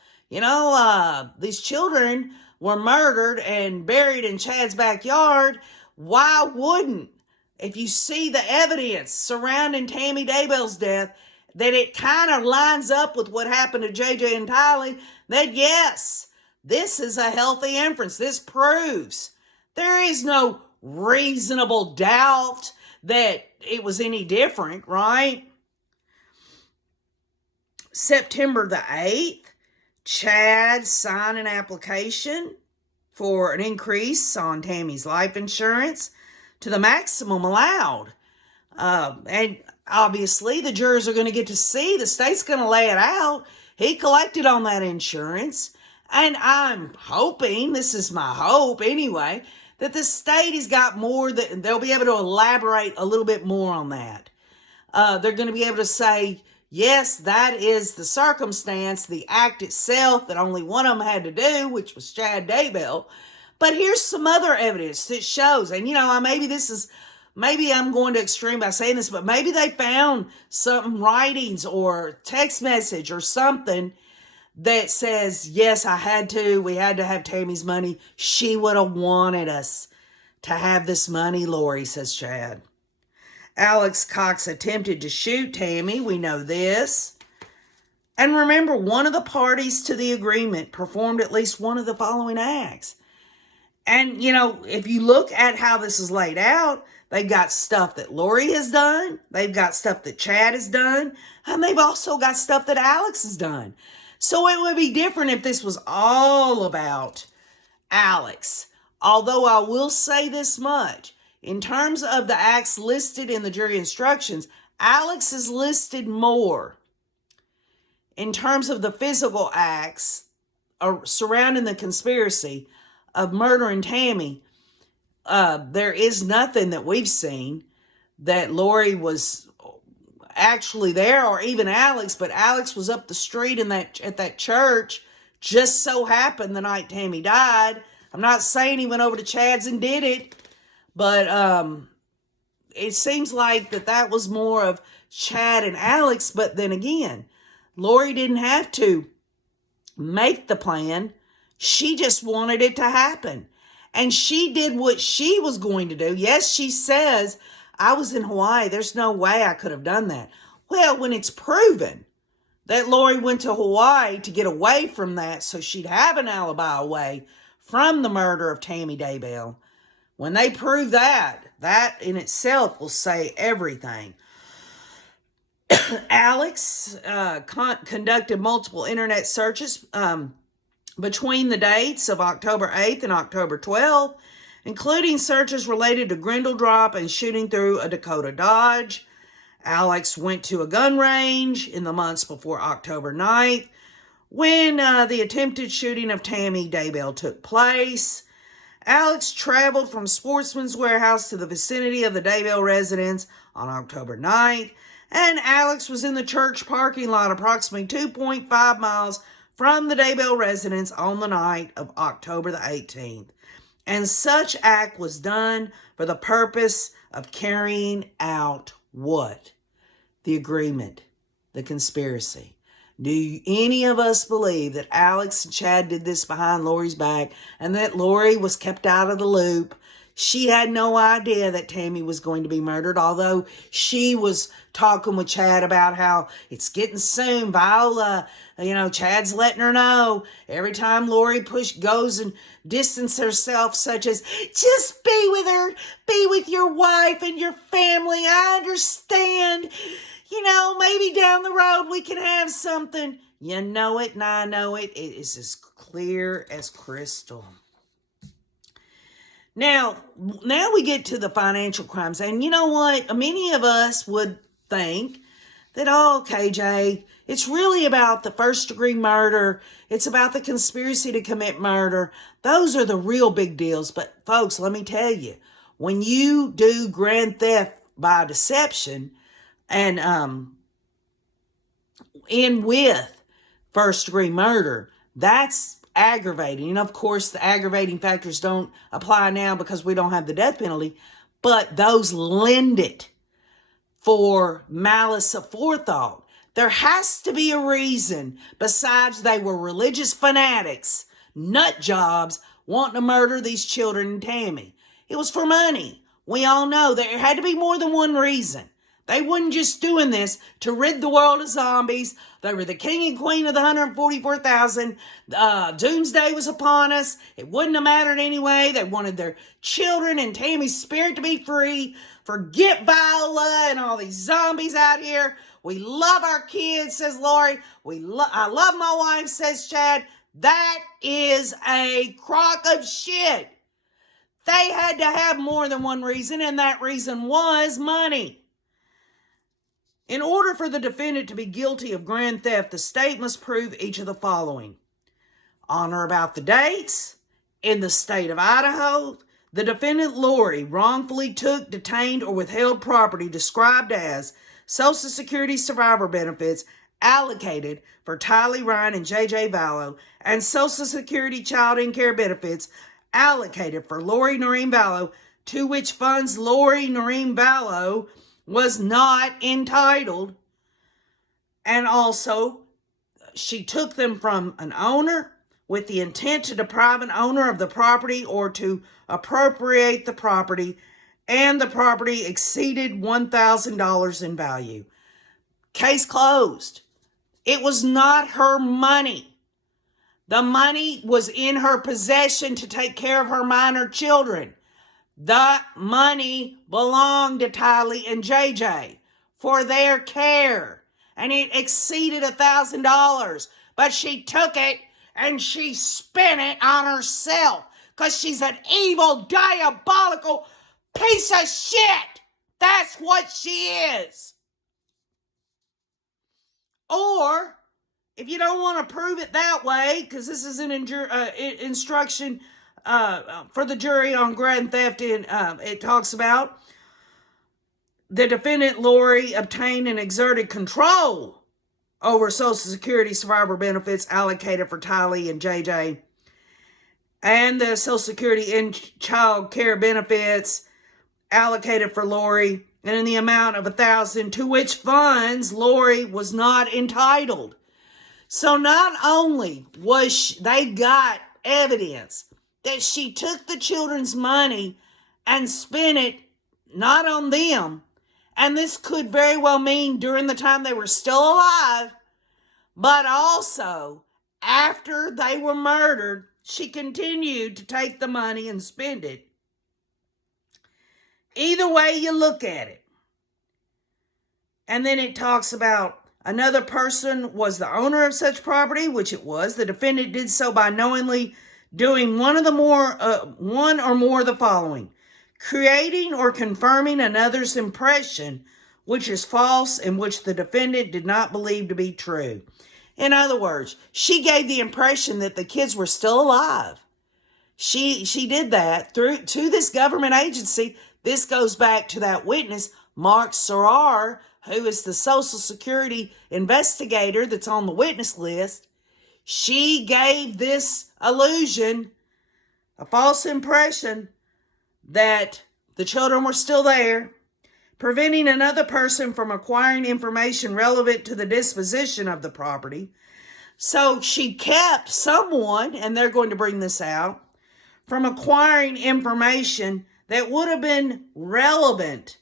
these children were murdered and buried in Chad's backyard. Why wouldn't, if you see the evidence surrounding Tammy Daybell's death, that it kind of lines up with what happened to JJ and Tylee, that yes, this is a healthy inference. This proves there is no reasonable doubt that it was any different, right? September the 8th, Chad signed an application for an increase on Tammy's life insurance to the maximum allowed. And obviously the jurors are going to get to see, the state's going to lay it out. He collected on that insurance. And I'm hoping, this is my hope anyway, that the state has got more, that they'll be able to elaborate a little bit more on that. They're going to be able to say, Yes, that is the circumstance, the act itself that only one of them had to do, which was Chad Daybell. But here's some other evidence that shows, and maybe I'm going to extreme by saying this, but maybe they found some writings or text message or something that says, yes, we had to have Tammy's money. She would have wanted us to have this money, Lori, says Chad. Alex Cox attempted to shoot Tammy. We know this. And remember, one of the parties to the agreement performed at least one of the following acts. And, if you look at how this is laid out, they've got stuff that Lori has done. They've got stuff that Chad has done. And they've also got stuff that Alex has done. So it would be different if this was all about Alex. Although I will say this much. In terms of the acts listed in the jury instructions, Alex is listed more. In terms of the physical acts surrounding the conspiracy of murdering Tammy, there is nothing that we've seen that Lori was actually there, or even Alex, but Alex was up the street at that church. Just so happened the night Tammy died. I'm not saying he went over to Chad's and did it, but it seems like that was more of Chad and Alex. But then again, Lori didn't have to make the plan. She just wanted it to happen. And she did what she was going to do. Yes, she says, I was in Hawaii. There's no way I could have done that. Well, when it's proven that Lori went to Hawaii to get away from that so she'd have an alibi away from the murder of Tammy Daybell, when they prove that in itself will say everything. Alex conducted multiple internet searches between the dates of October 8th and October 12th, including searches related to Grindle Drop and shooting through a Dakota Dodge. Alex went to a gun range in the months before October 9th, when the attempted shooting of Tammy Daybell took place. Alex traveled from Sportsman's Warehouse to the vicinity of the Daybell residence on October 9th, and Alex was in the church parking lot approximately 2.5 miles from the Daybell residence on the night of October the 18th. And such act was done for the purpose of carrying out what? The agreement, the conspiracy. Do any of us believe that Alex and Chad did this behind Lori's back and that Lori was kept out of the loop? She had no idea that Tammy was going to be murdered, although she was talking with Chad about how it's getting soon. Viola, Chad's letting her know every time Lori goes and distance herself, such as, just be with her, be with your wife and your family. I understand. Maybe down the road we can have something. You know it and I know it. It is as clear as crystal. Now we get to the financial crimes. And you know what? Many of us would think that, KJ, it's really about the first degree murder. It's about the conspiracy to commit murder. Those are the real big deals. But folks, let me tell you, when you do grand theft by deception and in with first degree murder, that's aggravating. And of course, the aggravating factors don't apply now because we don't have the death penalty, but those lend it for malice aforethought. There has to be a reason besides they were religious fanatics, nut jobs, wanting to murder these children and Tammy. It was for money. We all know there had to be more than one reason. They wasn't just doing this to rid the world of zombies. They were the king and queen of the 144,000. Doomsday was upon us. It wouldn't have mattered anyway. They wanted their children and Tammy's spirit to be free. Forget Viola and all these zombies out here. We love our kids, says Lori. I love my wife, says Chad. That is a crock of shit. They had to have more than one reason, and that reason was money. In order for the defendant to be guilty of grand theft, the state must prove each of the following. On or about the dates, in the state of Idaho, the defendant Lori wrongfully took, detained, or withheld property described as Social Security survivor benefits allocated for Tylee Ryan and J.J. Vallow, and Social Security child and care benefits allocated for Lori Noreen Vallow, to which funds Lori Noreen Vallow was not entitled. And also, she took them from an owner with the intent to deprive an owner of the property or to appropriate the property, and the property exceeded $1,000 in value. Case closed. It was not her money. The money was in her possession to take care of her minor children. The money belonged to Tylee and JJ for their care, and it exceeded $1,000. But she took it and she spent it on herself because she's an evil, diabolical piece of shit. That's what she is. Or, if you don't want to prove it that way, because this is an instruction for the jury on grand theft, it talks about the defendant, Lori, obtained and exerted control over Social Security survivor benefits allocated for Tylee and JJ, and the Social Security and child care benefits allocated for Lori, and in the amount of $1,000, to which funds Lori was not entitled. So not only was they got evidence that she took the children's money and spent it not on them, and this could very well mean during the time they were still alive, but also after they were murdered, she continued to take the money and spend it. Either way you look at it. And then it talks about another person was the owner of such property, which it was. The defendant did so by knowingly doing one or more of the following: creating or confirming another's impression which is false and which the defendant did not believe to be true. In other words, she gave the impression that the kids were still alive. She did that to this government agency. This goes back to that witness, Mark Serrar, who is the Social Security investigator that's on the witness list. She gave this illusion, a false impression, that the children were still there, preventing another person from acquiring information relevant to the disposition of the property. So she kept someone, and they're going to bring this out, from acquiring information that would have been relevant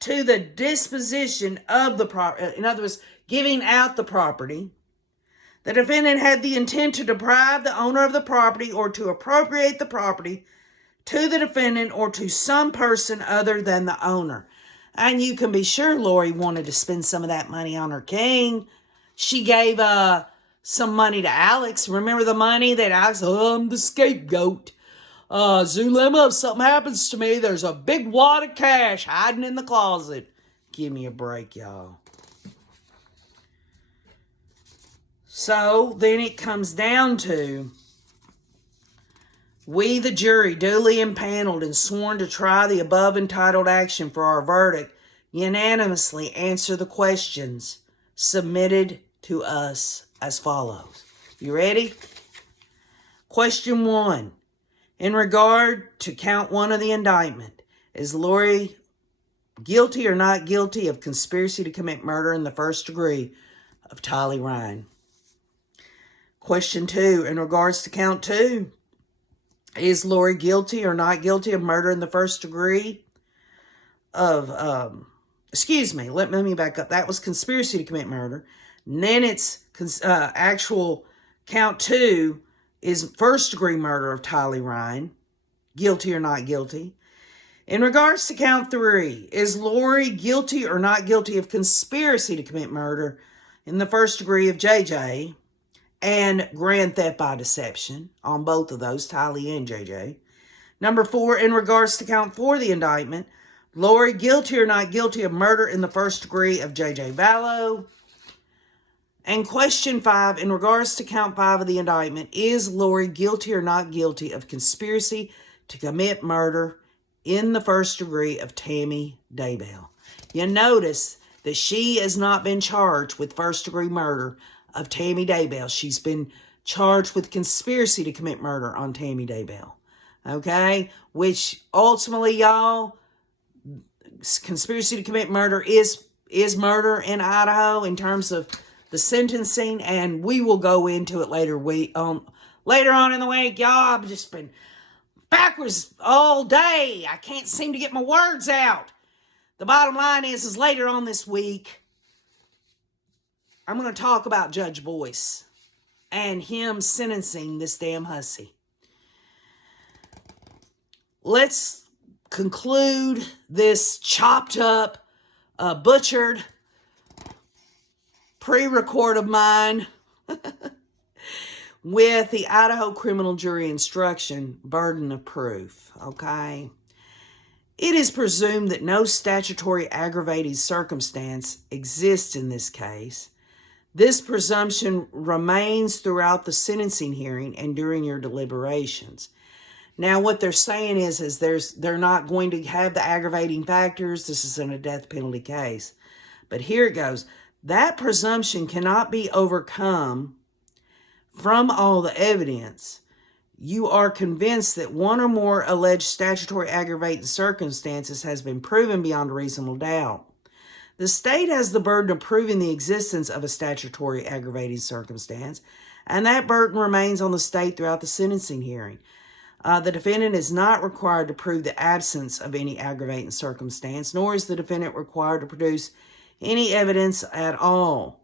to the disposition of the property. In other words, giving out the property. The defendant had the intent to deprive the owner of the property or to appropriate the property to the defendant or to some person other than the owner. And you can be sure Lori wanted to spend some of that money on her king. She gave some money to Alex. Remember the money that Alex, I'm the scapegoat. Zulema, if something happens to me, there's a big wad of cash hiding in the closet. Give me a break, y'all. So then it comes down to, we, the jury, duly impaneled and sworn to try the above entitled action for our verdict, unanimously answer the questions submitted to us as follows. You ready? Question 1. In regard to count 1 of the indictment, is Lori guilty or not guilty of conspiracy to commit murder in the first degree of Tylee Ryan? Question 2. In regards to count 2, is Lori guilty or not guilty of murder in the first degree of, let me back up. That was conspiracy to commit murder. And then it's actual count 2 is first degree murder of Tylee Ryan. Guilty or not guilty. In regards to count 3, is Lori guilty or not guilty of conspiracy to commit murder in the first degree of JJ and grand theft by deception on both of those, Tylee and JJ? Number 4, in regards to count 4 of the indictment, Lori guilty or not guilty of murder in the first degree of JJ Vallow? And question 5, in regards to count 5 of the indictment, is Lori guilty or not guilty of conspiracy to commit murder in the first degree of Tammy Daybell? You notice that she has not been charged with first-degree murder of Tammy Daybell. She's been charged with conspiracy to commit murder on Tammy Daybell. Okay? Which ultimately, y'all, conspiracy to commit murder is murder in Idaho in terms of the sentencing, and we will go into it later on in the week. Y'all, I've just been backwards all day. I can't seem to get my words out. The bottom line is later on this week, I'm going to talk about Judge Boyce and him sentencing this damn hussy. Let's conclude this chopped up, butchered pre-record of mine with the Idaho criminal jury instruction burden of proof, okay? It is presumed that no statutory aggravating circumstance exists in this case. This presumption remains throughout the sentencing hearing and during your deliberations. Now, what they're saying is they're not going to have the aggravating factors. This isn't a death penalty case. But here it goes. That presumption cannot be overcome from all the evidence. You are convinced that one or more alleged statutory aggravating circumstances has been proven beyond a reasonable doubt. The state has the burden of proving the existence of a statutory aggravating circumstance, and that burden remains on the state throughout the sentencing hearing. The defendant is not required to prove the absence of any aggravating circumstance, nor is the defendant required to produce any evidence at all.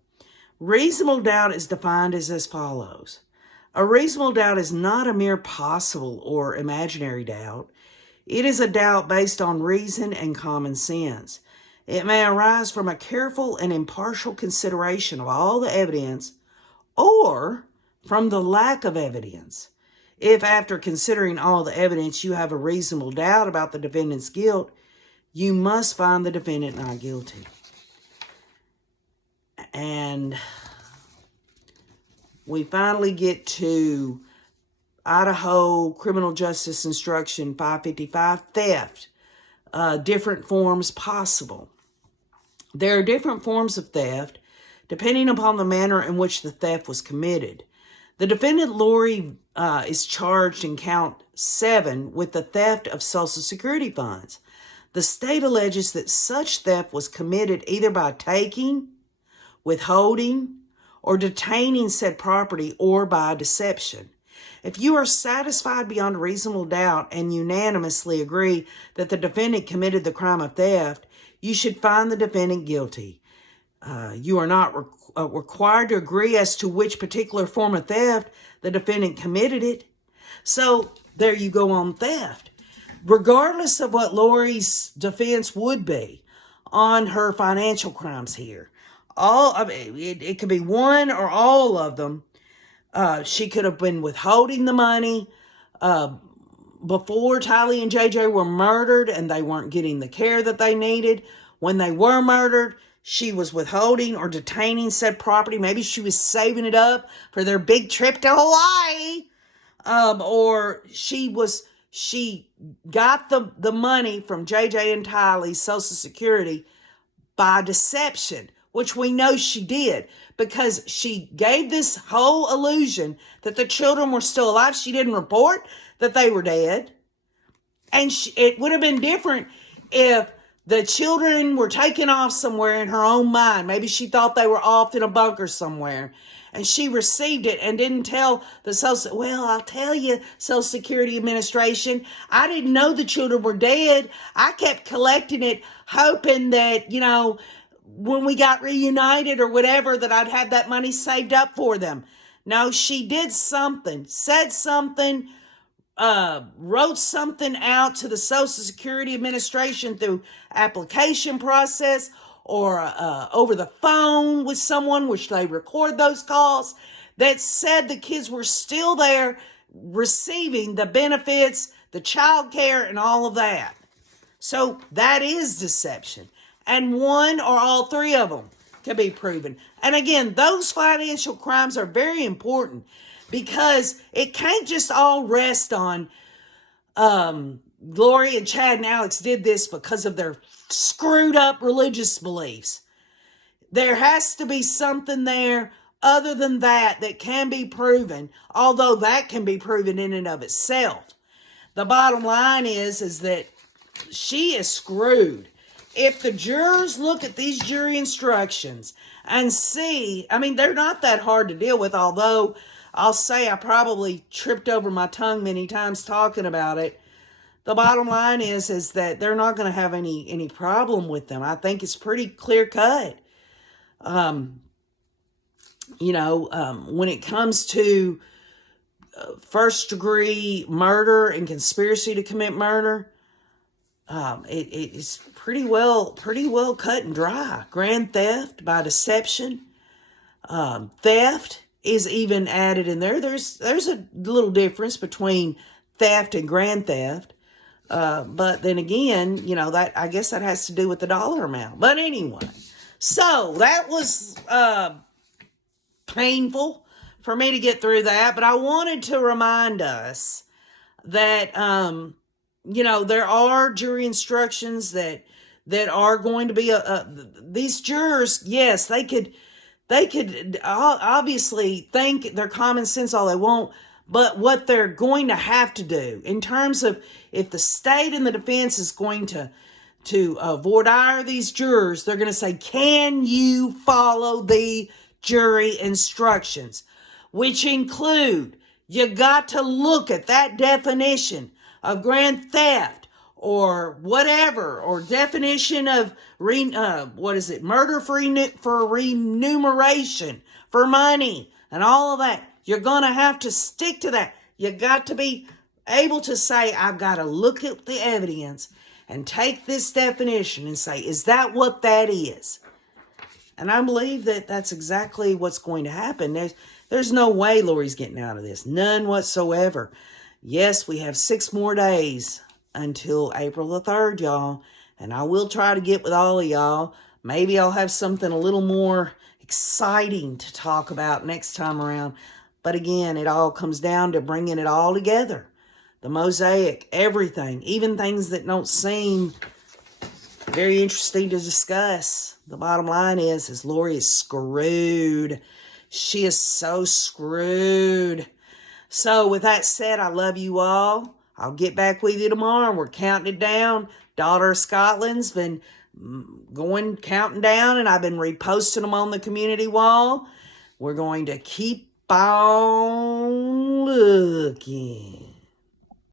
Reasonable doubt is defined as follows. A reasonable doubt is not a mere possible or imaginary doubt. It is a doubt based on reason and common sense. It may arise from a careful and impartial consideration of all the evidence or from the lack of evidence. If after considering all the evidence you have a reasonable doubt about the defendant's guilt, you must find the defendant not guilty. And we finally get to Idaho Criminal Justice Instruction 555, theft. Different forms possible. There are different forms of theft depending upon the manner in which the theft was committed. The defendant, Lori, is charged in count 7 with the theft of Social Security funds. The state alleges that such theft was committed either by taking, withholding, or detaining said property, or by deception. If you are satisfied beyond a reasonable doubt and unanimously agree that the defendant committed the crime of theft, you should find the defendant guilty. You are not required to agree as to which particular form of theft the defendant committed it. So there you go on theft. Regardless of what Lori's defense would be on her financial crimes here, it could be one or all of them. She could have been withholding the money before Tylee and JJ were murdered and they weren't getting the care that they needed. When they were murdered, she was withholding or detaining said property. Maybe she was saving it up for their big trip to Hawaii. Or she got the money from JJ and Tylee's Social Security by deception, which we know she did, because she gave this whole illusion that the children were still alive. She didn't report that they were dead. And it would have been different if the children were taken off somewhere in her own mind. Maybe she thought they were off in a bunker somewhere, and she received it and didn't tell the well, I'll tell you, Social Security Administration, I didn't know the children were dead. I kept collecting it, hoping that, when we got reunited or whatever, that I'd have that money saved up for them. No, she did something, said something, wrote something out to the Social Security Administration through application process or over the phone with someone, which they record those calls, that said the kids were still there receiving the benefits, the child care, and all of that. So that is deception. And one or all three of them can be proven. And again, those financial crimes are very important because it can't just all rest on Lori and Chad and Alex did this because of their screwed up religious beliefs. There has to be something there other than that that can be proven, although that can be proven in and of itself. The bottom line is that she is screwed. If the jurors look at these jury instructions and see, I mean, they're not that hard to deal with, although I'll say I probably tripped over my tongue many times talking about it. The bottom line is that they're not going to have any problem with them. I think it's pretty clear cut. When it comes to first degree murder and conspiracy to commit murder, it is pretty well cut and dry. Grand theft by deception, theft is even added in there. There's a little difference between theft and grand theft. But then again, that I guess that has to do with the dollar amount. But anyway, so that was painful for me to get through that. But I wanted to remind us that there are jury instructions that are going to be these jurors. Yes, they could obviously think their common sense all they want. But what they're going to have to do in terms of if the state and the defense is going to voir dire these jurors, they're going to say, can you follow the jury instructions? Which include, you got to look at that definition of grand theft or whatever, or definition of, murder for remuneration, for money, and all of that. You're going to have to stick to that. You got to be able to say, I've got to look at the evidence and take this definition and say, is that what that is? And I believe that that's exactly what's going to happen. There's no way Lori's getting out of this. None whatsoever. Yes, we have 6 more days until April the 3rd, y'all. And I will try to get with all of y'all. Maybe I'll have something a little more exciting to talk about next time around. But again, it all comes down to bringing it all together. The mosaic, everything, even things that don't seem very interesting to discuss. The bottom line is Lori is screwed. She is so screwed. So with that said, I love you all. I'll get back with you tomorrow. We're counting it down. Daughter of Scotland's been counting down, and I've been reposting them on the community wall. We're going to keep on looking.